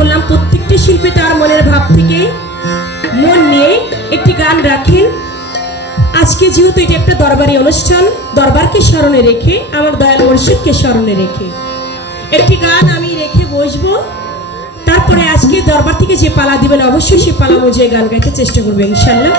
করলাম, প্রত্যেকটি শিল্পী তার মনের ভাব থেকে মন নিয়ে একটি গান রাখেন। আজকে যেহেতু এটা একটা দরবারি অনুষ্ঠান, দরবারকে স্মরণে রেখে, আমার দয়াল মুর্শিদকে স্মরণে রেখে একটি গান আমি রেখে বসবো। তারপরে আজকে দরবার থেকে যে পালা দিবেন, অবশ্যই সে পালা বুঝে গান গাইতে চেষ্টা করবে, ইনশাল্লাহ।